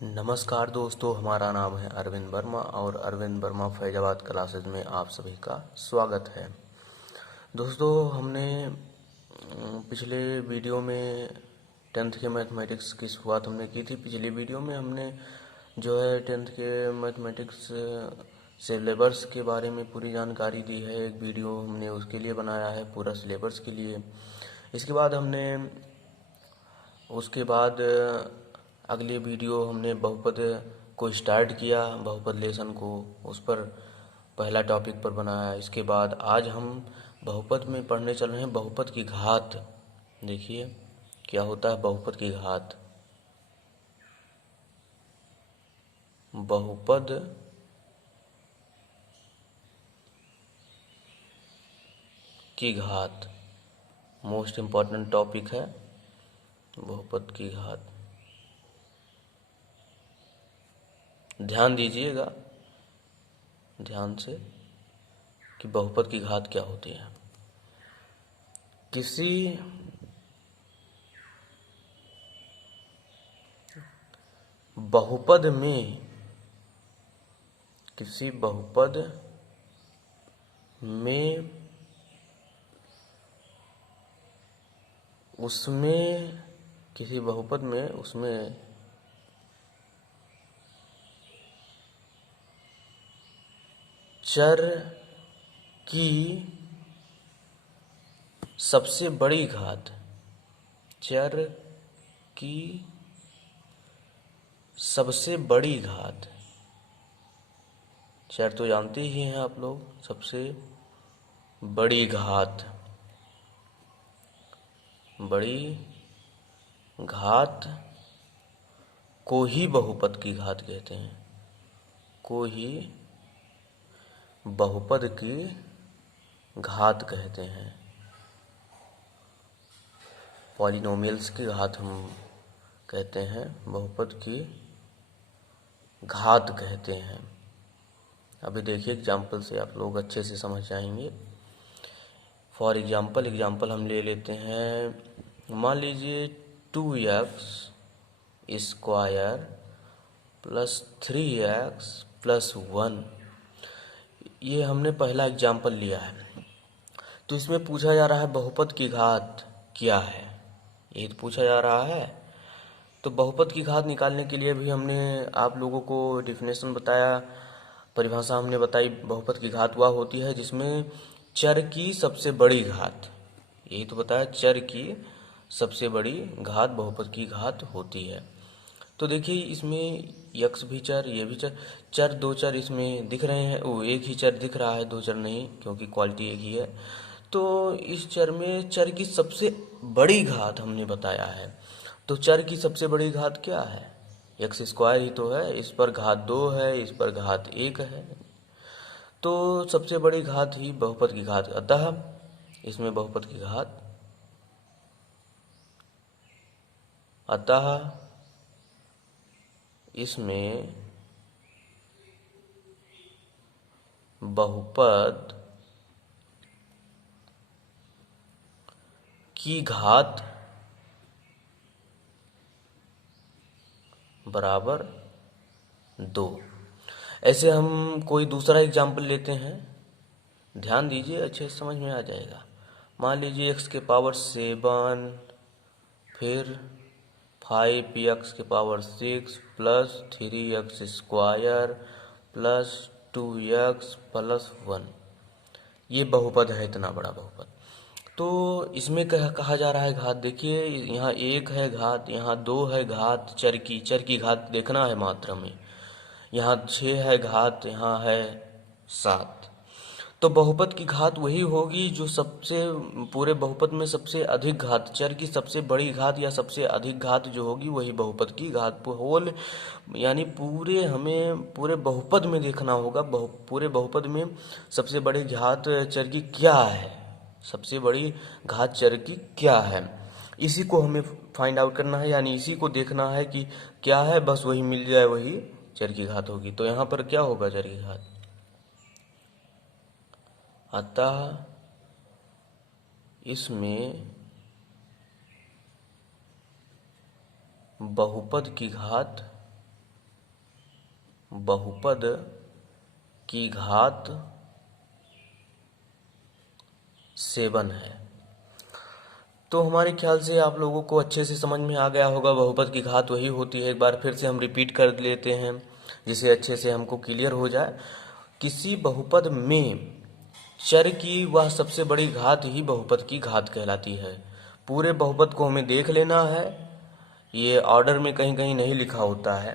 नमस्कार दोस्तों, हमारा नाम है अरविंद वर्मा और अरविंद वर्मा फैजाबाद क्लासेज में आप सभी का स्वागत है। दोस्तों, हमने पिछले वीडियो में 10th के मैथमेटिक्स की शुरुआत हमने की थी। पिछली वीडियो में हमने जो है 10th के मैथमेटिक्स सिलेबस के बारे में पूरी जानकारी दी है। एक वीडियो हमने उसके लिए बनाया है, पूरा सिलेबस के लिए। इसके बाद उसके बाद अगले वीडियो हमने बहुपद को स्टार्ट किया, बहुपद लेसन को उस पर पहला टॉपिक पर बनाया। इसके बाद आज हम बहुपद में पढ़ने चल रहे हैं बहुपद की घात। देखिए क्या होता है बहुपद की घात। बहुपद की घात मोस्ट इम्पॉर्टेंट टॉपिक है, बहुपद की घात। ध्यान दीजिएगा ध्यान से कि बहुपद की घात क्या होती है। किसी बहुपद में उसमें चर की सबसे बड़ी घात, चर की सबसे बड़ी घात, चर तो जानते ही हैं आप लोग, सबसे बड़ी घात, बड़ी घात को ही बहुपद की घात कहते हैं, को ही बहुपद की घात कहते हैं। पॉलिनोमियल्स की घात हम कहते हैं, बहुपद की घात कहते हैं। अभी देखिए एग्जाम्पल से आप लोग अच्छे से समझ जाएंगे। फॉर एग्जाम्पल हम ले लेते हैं। मान लीजिए 2x square plus 3x plus 1, ये हमने पहला एग्जाम्पल लिया है। तो इसमें पूछा जा रहा है बहुपद की घात क्या है, यही तो पूछा जा रहा है। तो बहुपद की घात निकालने के लिए भी हमने आप लोगों को डिफिनेशन बताया, परिभाषा हमने बताई। बहुपद की घात वह होती है जिसमें चर की सबसे बड़ी घात, यही तो बताया, चर की सबसे बड़ी घात बहुपद की घात होती है। तो देखिए इसमें यक्स भी चर, ये भी चर, दो चर इसमें दिख रहे हैं, वो एक ही चर दिख रहा है, दो चर नहीं, क्योंकि क्वालिटी एक ही है। तो इस चर में चर की सबसे बड़ी घात हमने बताया है। तो चर की सबसे बड़ी घात क्या है? एक्स स्क्वायर ही तो है, इस पर घात 2 है, इस पर घात 1 है। तो सबसे बड़ी घात ही बहुपद की घात, अतः इसमें बहुपद की घात, अतः इसमें बहुपद की घात बराबर 2। ऐसे हम कोई दूसरा एग्जाम्पल लेते हैं, ध्यान दीजिए, अच्छे से समझ में आ जाएगा। मान लीजिए x के पावर 7, फिर 5x के power 6 plus 3x square plus 2x plus 1, ये बहुपद है, इतना बड़ा बहुपद। तो इसमें कहा जा रहा है घात। देखिए यहाँ 1 है घात, यहाँ 2 है घात, चर की घात देखना है मात्रा में। यहाँ 6 है घात, यहाँ है 7। तो बहुपद की घात वही होगी जो सबसे, पूरे बहुपद में सबसे अधिक घात, चर की सबसे बड़ी घात या सबसे अधिक घात जो होगी वही बहुपद की घात होल। यानी पूरे बहुपद में देखना होगा, पूरे बहुपद में सबसे बड़ी घात चर की क्या है, सबसे बड़ी घात चर की क्या है, इसी को हमें फाइंड आउट करना है। यानी इसी को देखना है कि क्या है, बस वही मिल जाए वही चर की घात होगी। तो यहाँ पर क्या होगा चर की घात, अतः इसमें बहुपद की घात बहुपद की घात 7 है। तो हमारे ख्याल से आप लोगों को अच्छे से समझ में आ गया होगा, बहुपद की घात वही होती है। एक बार फिर से हम रिपीट कर लेते हैं जिसे अच्छे से हमको क्लियर हो जाए। किसी बहुपद में चर की वह सबसे बड़ी घात ही बहुपद की घात कहलाती है। पूरे बहुपद को हमें देख लेना है। ये ऑर्डर में कहीं कहीं नहीं लिखा होता है,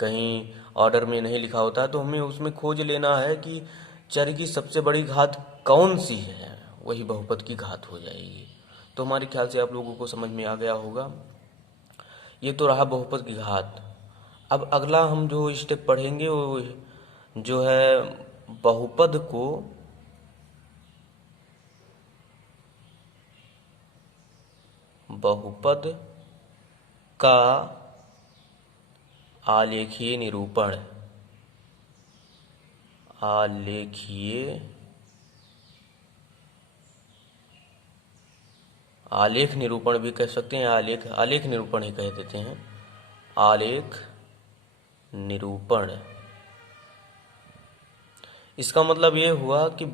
कहीं ऑर्डर में नहीं लिखा होता है, तो हमें उसमें खोज लेना है कि चर की सबसे बड़ी घात कौन सी है, वही बहुपद की घात हो जाएगी। तो हमारे ख्याल से आप लोगों को समझ में आ गया होगा। ये तो रहा बहुपद की घात। अब अगला हम जो स्टेप पढ़ेंगे वो जो है बहुपद को बहुपद का आलेखीय निरूपण, आलेख निरूपण भी कह सकते हैं, आलेख निरूपण ही कह देते हैं। आलेख निरूपण, इसका मतलब ये हुआ कि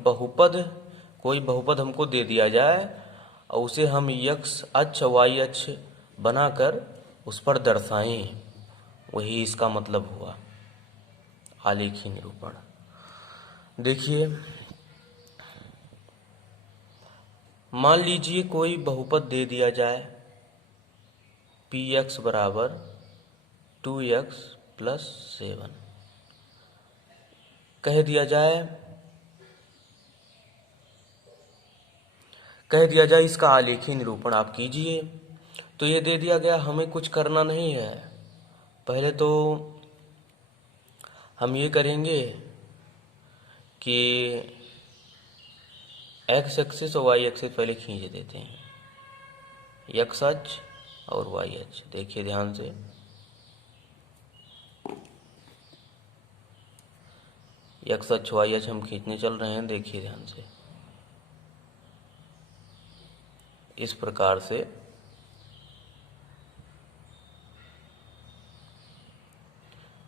कोई बहुपद हमको दे दिया जाए और उसे हम x अक्ष y अक्ष बनाकर उस पर दर्शाएं, वही इसका मतलब हुआ आलेखीय निरूपण। देखिए, मान लीजिए कोई बहुपद दे दिया जाए px बराबर 2x प्लस 7, कह दिया जाए इसका आलेखीय निरूपण आप कीजिए। तो ये दे दिया गया, हमें कुछ करना नहीं है। पहले तो हम ये करेंगे कि x एक्सिस और y एक्सिस पहले खींच देते हैं, x अक्ष और y अक्ष। देखिए ध्यान से, x अक्ष y अक्ष हम खींचने चल रहे हैं। देखिए ध्यान से, इस प्रकार से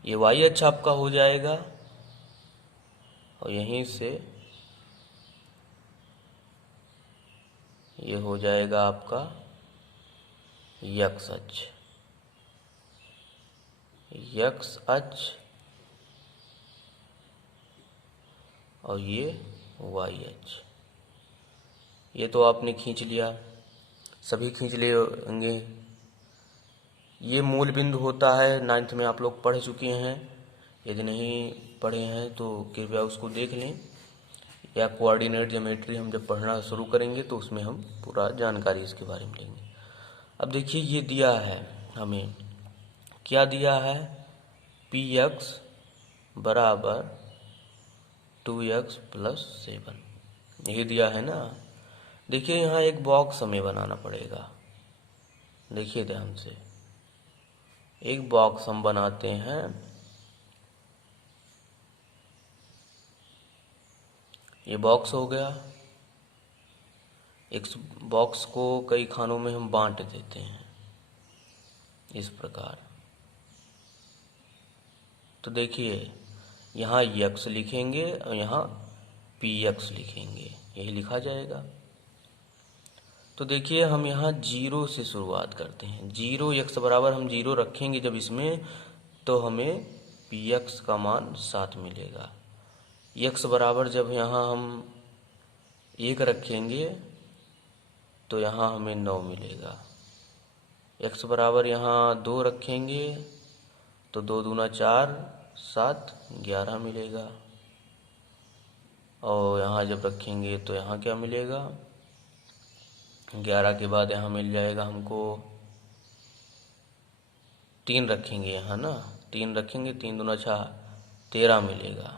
ये y अक्ष आपका हो जाएगा और यहीं से ये हो जाएगा आपका x अक्ष, और ये y अक्ष। ये तो आपने खींच लिया, सभी खींच लेंगे। ये मूल बिंदु होता है, 9th में आप लोग पढ़ चुके हैं। यदि नहीं पढ़े हैं तो कृपया उसको देख लें, या कोऑर्डिनेट ज्योमेट्री हम जब पढ़ना शुरू करेंगे तो उसमें हम पूरा जानकारी इसके बारे में लेंगे। अब देखिए, ये दिया है हमें, क्या दिया है, px बराबर 2x प्लस 7, यही दिया है ना। देखिए यहाँ एक बॉक्स हमें बनाना पड़ेगा। देखिए ध्यान से, एक बॉक्स हम बनाते हैं। ये बॉक्स हो गया। एक बॉक्स को कई खानों में हम बांट देते हैं इस प्रकार। तो देखिए, यहाँ x लिखेंगे और यहाँ px लिखेंगे, यही लिखा जाएगा। तो देखिए, हम यहाँ 0 से शुरुआत करते हैं। 0 x बराबर हम 0 रखेंगे जब इसमें, तो हमें px का मान 7 मिलेगा। x बराबर जब यहाँ हम 1 रखेंगे तो यहाँ हमें 9 मिलेगा। x बराबर यहाँ 2 रखेंगे तो 2 दूना 4, 7, 11 मिलेगा। और यहाँ जब रखेंगे तो यहाँ क्या मिलेगा, 11 के बाद यहाँ मिल जाएगा हमको 3 रखेंगे यहाँ ना, 3 रखेंगे, 3 दूना 6, 13 मिलेगा।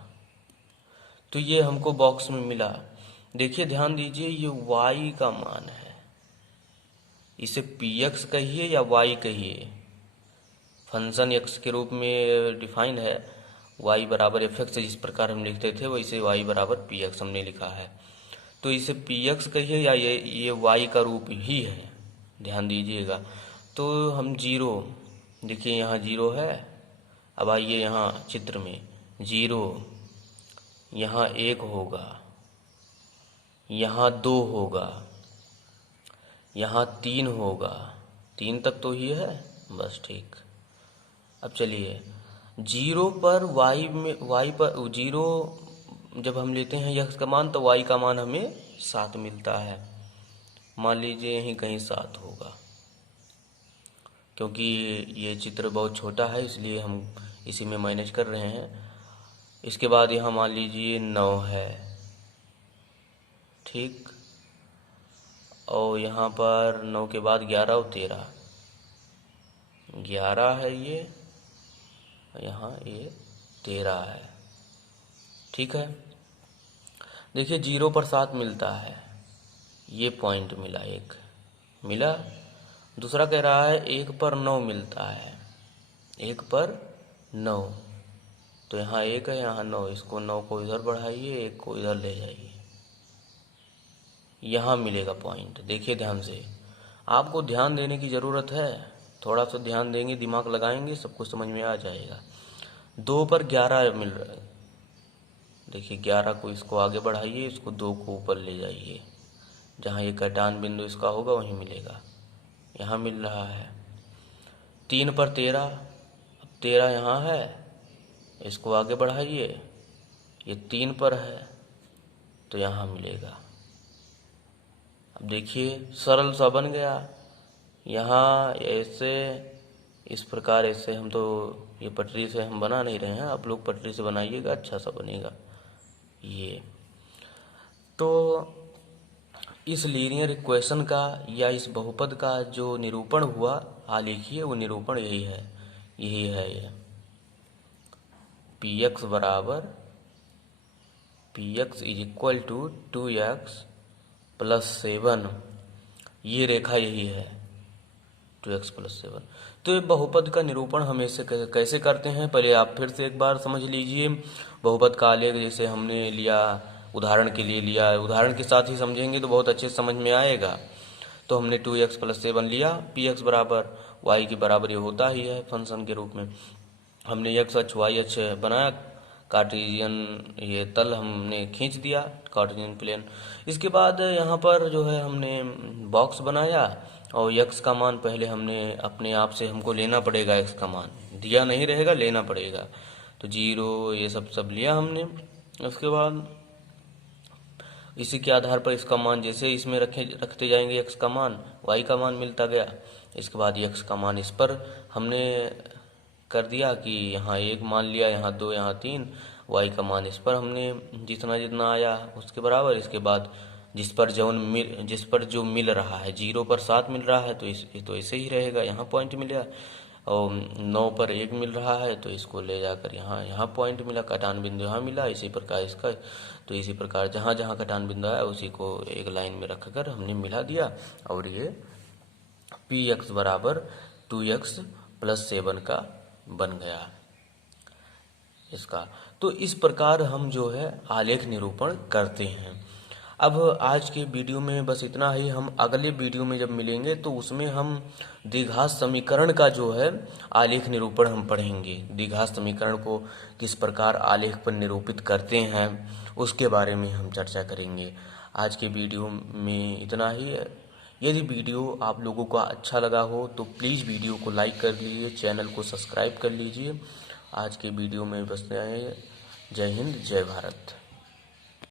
तो ये हमको बॉक्स में मिला। देखिए ध्यान दीजिए, ये y का मान है, इसे px कहिए या y कहिए, फंक्शन x के रूप में डिफाइन है। y बराबर fx, जिस प्रकार हम लिखते थे वैसे y बराबर px हमने लिखा है। तो इसे px कहिए या ये y का रूप ही है, ध्यान दीजिएगा। तो हम 0, देखिए यहाँ 0 है। अब आइए यहाँ चित्र में, 0, यहाँ 1 होगा, यहाँ 2 होगा, यहाँ 3 होगा। 3 तक तो ही है, बस ठीक। अब चलिए 0 पर y पर 0 जब हम लेते हैं यक्स का मान तो y का मान हमें 7 मिलता है। मान लीजिए यहीं कहीं 7 होगा, क्योंकि ये चित्र बहुत छोटा है इसलिए हम इसी में मैनेज कर रहे हैं। इसके बाद यहाँ मान लीजिए 9 है, ठीक। और यहाँ पर 9 के बाद 11 और 13, 11 है ये, यहाँ ये 13 है, ठीक है। देखिए 0 पर 7 मिलता है, ये पॉइंट मिला, एक मिला। दूसरा कह रहा है 1 पर 9 मिलता है, 1 पर 9, तो यहाँ 1 है, यहाँ 9, इसको 9 को इधर बढ़ाइए, 1 को इधर ले जाइए, यहाँ मिलेगा पॉइंट। देखिए ध्यान से, आपको ध्यान देने की ज़रूरत है, थोड़ा सा ध्यान देंगे, दिमाग लगाएंगे, सब कुछ समझ में आ जाएगा। 2 पर 11 मिल रहा है, देखिए 11 को इसको आगे बढ़ाइए, इसको 2 को ऊपर ले जाइए, जहाँ ये कटान बिंदु इसका होगा वहीं मिलेगा, यहाँ मिल रहा है। 3 पर 13, अब 13 यहाँ है, इसको आगे बढ़ाइए, ये 3 पर है तो यहाँ मिलेगा। अब देखिए सरल सा बन गया, यहाँ ऐसे इस प्रकार, ऐसे हम तो ये पटरी से हम बना नहीं रहे हैं, आप लोग पटरी से बनाइएगा, अच्छा सा बनेगा ये। तो इस लीनियर इक्वेशन का या इस बहुपद का जो निरूपण हुआ, आलेखीय, वो निरूपण यही है ये px बराबर px is equal to 2x plus 7, ये रेखा यही है 2x प्लस 7। तो ये बहुपद का निरूपण हम ऐसे कैसे करते हैं, पहले आप फिर से एक बार समझ लीजिए। बहुपद का आलेख जैसे हमने लिया, उदाहरण के लिए लिया, उदाहरण के साथ ही समझेंगे तो बहुत अच्छे समझ में आएगा। तो हमने 2x प्लस 7 लिया, px बराबर y के बराबर ये होता ही है फंक्शन के रूप में। हमने x अक्ष y अक्ष बनाया, कार्टेशियन ये तल हमने खींच दिया, कार्टेशियन प्लेन। इसके बाद यहाँ पर जो है हमने बॉक्स बनाया, और x का मान पहले हमने अपने आप से हमको लेना पड़ेगा, x का मान दिया नहीं रहेगा, लेना पड़ेगा। तो 0 ये सब लिया हमने। उसके बाद इसी के आधार पर इसका मान जैसे इसमें रखते जाएंगे, x का मान y का मान मिलता गया। इसके बाद x का मान इस पर हमने कर दिया कि यहाँ 1 मान लिया, यहाँ 2, यहाँ 3, y का मान इस पर हमने जितना जितना आया उसके बराबर। इसके बाद जिस पर जो मिल रहा है, 0 पर 7 मिल रहा है तो ऐसे ही रहेगा, यहाँ पॉइंट मिला। और 9 पर 1 मिल रहा है तो इसको ले जाकर यहाँ पॉइंट मिला, कटान बिंदु यहाँ मिला। इसी प्रकार इसका, तो इसी प्रकार जहाँ जहाँ कटान बिंदु आया उसी को एक लाइन में रखकर हमने मिला दिया, और ये px बराबर 2x प्लस 7 का बन गया इसका। तो इस प्रकार हम जो है आलेख निरूपण करते हैं। अब आज के वीडियो में बस इतना ही। हम अगले वीडियो में जब मिलेंगे तो उसमें हम द्विघात समीकरण का जो है आलेख निरूपण हम पढ़ेंगे। द्विघात समीकरण को किस प्रकार आलेख पर निरूपित करते हैं उसके बारे में हम चर्चा करेंगे। आज के वीडियो में इतना ही। यदि वीडियो आप लोगों को अच्छा लगा हो तो प्लीज़ वीडियो को लाइक कर लीजिए, चैनल को सब्सक्राइब कर लीजिए। आज के वीडियो में बस इतना ही। जय हिंद, जय भारत।